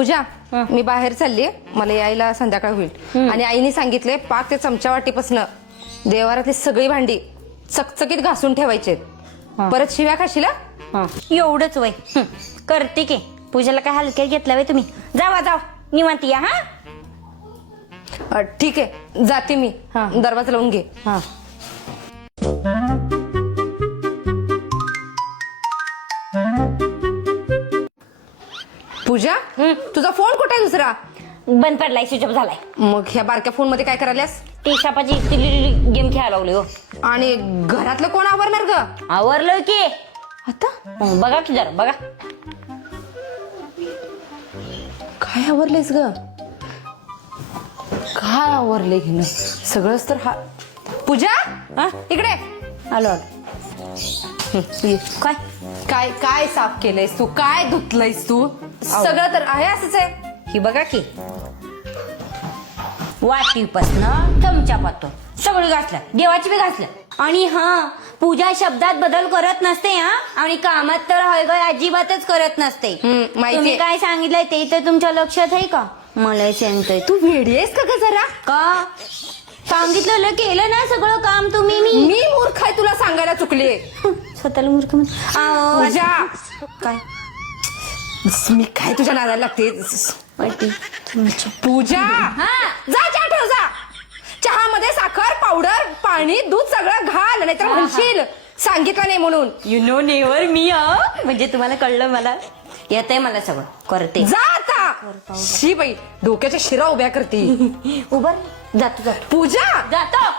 पूजा मी बाहेर चालली, मला यायला संध्याकाळ होईल आणि आईने सांगितले पाक ते चमचा वाटीपासून देवारातली सगळी भांडी चकचकीत घासून ठेवायचे, परत शिव्या खाशील. एवढंच वय करते की. पूजाला काय हलक्यात घेतला वय तुम्ही. जावा जाव निवांत या. ठीक आहे, जाते मी. दरवाजा लावून घे. पूजा तुझा फोन कुठे आहे दुसरा? बंद पडलाय, स्विच ऑफ झालाय. मग ह्या बारक्या फोन मध्ये काय करायल्यास? ती सापाची गेम खेळायला लागली हो. आणि घरातलं कोण आवरणार ग? आवरलं की आता. बघा की जरा बघा. काय आवरलेस ग? काय आवरले घेणं सगळंच तर. हा पूजा इकडे आलो. काय काय काय साफ केलंयस तू? काय धुतलंयस तू? सगळं तर आहे असंच आहे. ही बघा की वाटीपासनं चमच्यापासून सगळं घासलं, देवाची बी घासलं. आणि पूजा शब्दात बदल करत नसते आणि कामात तर हळगळ अजिबातच करत नसते. तुम्ही काय सांगितलंय ते तर तुमच्या लक्षात आहे का? मला सांगतोय तू वेडी आहेस का ग जरा? का सांगितलं केलं ना सगळं काम तुम्ही. मी मूर्ख आहे तुला सांगायला चुकले. स्वतःला मूर्ख पूजा काय मी काय तुझ्या नादाला लागते? पूजा जा चहा ठेव जा. चहामध्ये साखर पावडर पाणी दूध सगळं घाल, नाहीतर म्हणशील सांगितलं नाही म्हणून. यु नो नेवर मी. म्हणजे तुम्हाला कळलं, मला येतंय, मला सगळं करते. जा आता. शी बाई डोक्याच्या शिरा उभ्या करते. उभं जातो पूजा जातो.